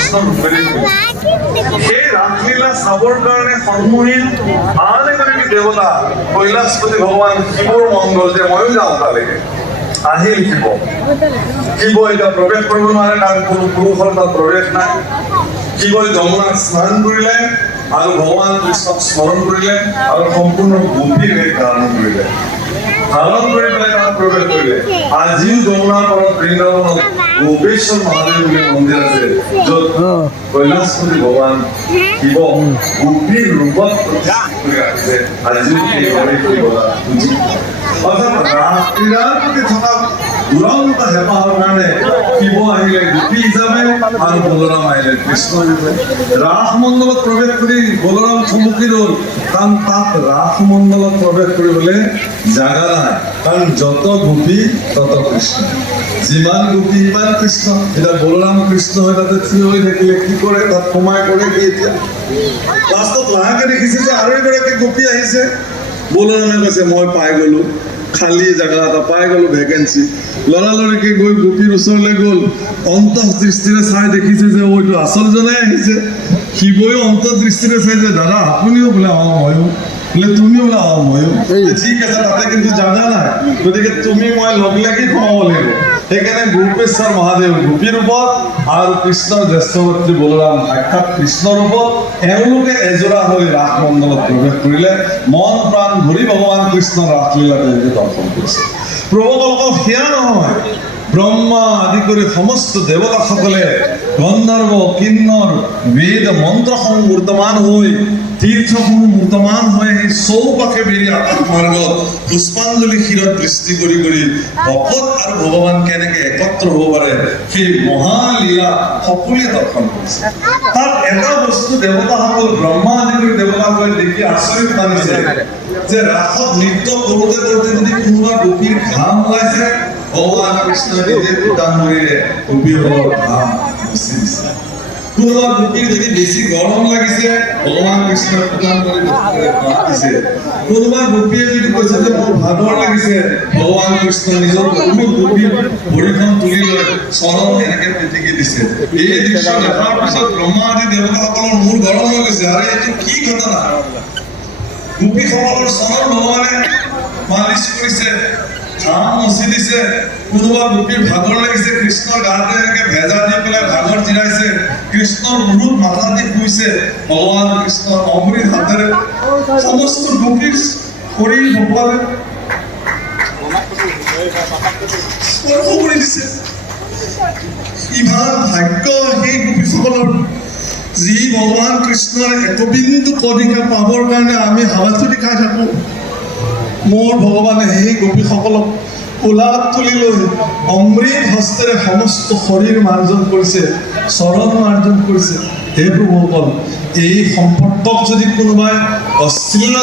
কৃষ্ণ সেই ৰাসলীলা চাবৰ কাৰণে সন্মুখীন আন এগৰাকী দেৱতা কৈলাশপতি ভগৱান শিৱৰ মন গ'ল যে ময়ো যাওঁ তালৈকে। আহিল শিৱ। শিৱ এতিয়া প্ৰৱেশ কৰিব নোৱাৰে, কাৰণ কোনো পুৰুষৰ তাত প্ৰৱেশ নাই। শিৱই যমুনাত স্নান কৰিলে আৰু ভগৱান কৃষ্ণক স্মৰণ কৰিলে আৰু সম্পূৰ্ণ গভীৰ বেশ ধাৰণ কৰিলে। ধাৰণ কৰি পেলাই তাত প্ৰৱেশ কৰিলে। আজিও যমুনাৰ পাৰত বৃন্দাবনত গোপেশ্বৰ মহাদেৱ বুলি মন্দিৰ আছে, য'ত কৈলাশপতি ভগৱান শিৱ গভীৰ ৰূপত কৰি ৰাখিছে। আজিও সেই শিৱতা পূজিত। অৰ্থাৎ ৰাসলীলাৰ প্ৰতি থকা দুৰন্ত হেঁপাহৰ কাৰণে শিৱ আহিলে গোপী হিচাপে আৰু বলৰাম আহিলে কৃষ্ণ হিচাপে। ৰাস মণ্ডলত প্ৰৱেশ কৰি বলৰাম থমকি ৰ'ল, কাৰণ তাত ৰাস মণ্ডলত প্ৰৱেশ কৰিবলৈ জাগা নাই, কাৰণ যত গোপী তত কৃষ্ণ, যিমান গোপী সিমান কৃষ্ণ। এতিয়া বলৰাম কৃষ্ণ হৈ তাতে থিয় হৈ থাকিলে কি কৰে, তাত সোমাই কৰে কি? এতিয়া লাষ্টত লাহেকে দেখিছে যে আৰু এগৰাকী গোপী আহিছে। বলৰামে কৈছে মই পাই গ'লো, খালী জেগা এটা পাই গ'লো, ভেকেঞ্চি। লৰালৰিকে গৈ গোপীৰ ওচৰলৈ গ'ল, অন্তঃদৃষ্টিৰে চাই দেখিছে যে এইটো আচলজনে আহিছে। শিৱই অন্তঃদৃষ্টিৰে চাই যে দাদা আপুনিও বোলে ময়ো, বোলে তুমিও বোলে ময়ো, ঠিক আছে তাতে কিন্তু জাগা নাই, গতিকে তুমি মই লগ লাগি সোমাব লাগিব। সেইকাৰণে গোপেশ্বৰ মহাদেৱ গোপীৰ ৰূপত আৰু কৃষ্ণৰ জ্যেষ্ঠ ভাতৃ বলৰাম সাক্ষাৎ কৃষ্ণৰ ৰূপত এওঁলোকে এযোৰা হৈ ৰাস মণ্ডলত প্ৰৱেশ কৰিলে। মন প্ৰাণ ভৰি ভগৱান কৃষ্ণৰ ৰাসলীলা তেওঁলোকে দৰ্শন কৰিছে। প্ৰভুসকল সেয়া নহয়, ব্ৰহ্মা আদি কৰি সমস্ত দেৱতাসকলে গন্ধৰ্ব কিন্নৰ বেদ মন্ত্ৰসমূহ মূৰ্তমান হৈ তীৰ্থসমূহ মূৰ্তমান হৈ সেই চৌপাশে বেৰি আকাশ মাৰ্গত পুষ্পাঞ্জলি ক্ষীৰত দৃষ্টি কৰি কৰি ভকত আৰু ভগৱান কেনেকে একত্ৰ হ'ব পাৰে সেই মহালীলা সকলোৱে দৰ্শন কৰিছে। তাত এটা বস্তু দেৱতাসকল ব্ৰহ্মা আদি কৰি দেৱতাসকলে দেখি আচৰিত মানিছে যে ৰাসত নৃত্য কৰোঁতে কৰোঁতে যদি কোনোবা গোপীৰ ঘাম ওলাইছে, ভগৱান কৃষ্ণই নিজে পিতাম্বৰীৰে গোপীসকলৰ ঘাম মুচি দিছে। কোনোবা গোপীৰ যদি বেছি গৰম লাগিছে, ভগৱান কৃষ্ণই পিতাম্বৰী দিছে। কোনোবা গোপীয়ে যদি কৈছে যে মোৰ ভাগৰ লাগিছে, ভগৱান কৃষ্ণই নিজৰ গোপীৰ ভৰিখন তুলি লৈ চৰণ এনেকে পিটিকি দিছে। এই দৃশ্য দেখাৰ পিছত ব্ৰহ্মা আদি দেৱতাসকলৰ মূৰ গৰম হৈ গৈছে, আৰে এইটো কি ঘটনা? গোপীসকলৰ চৰণ ভগৱানে মালিচ কৰিছে, ঘাম মচি দিছে। কোনোবা গোপীৰ ভাগৰ লাগিছে, কৃষ্ণৰ গাতে এনেকে ভেজা দি পেলাই ভাগৰ জিৰাইছে, কৃষ্ণৰ মূৰত মাথা দি শুইছে। ভগৱান কৃষ্ণৰ অমৃত হাতেৰে সমস্ত গোপীৰ শৰীৰ ভগৱানে স্পৰ্শ কৰি দিছে। ইমান ভাগ্য সেই গোপীসকলৰ, যি ভগৱান কৃষ্ণৰ একবিন্দু কণিকা পাবৰ কাৰণে আমি হাবাথুৰি খাই থাকো। মোৰ ভগৱানে সেই গোপীসকলক কোলাত তুলি লৈ অমৃত হস্তেৰে সমস্ত শৰীৰ মাৰ্জন কৰিছে, চৰণ মাৰ্জন কৰিছে। হে প্ৰভুসকল, এই সম্পৰ্কক যদি কোনোবাই অশ্লীল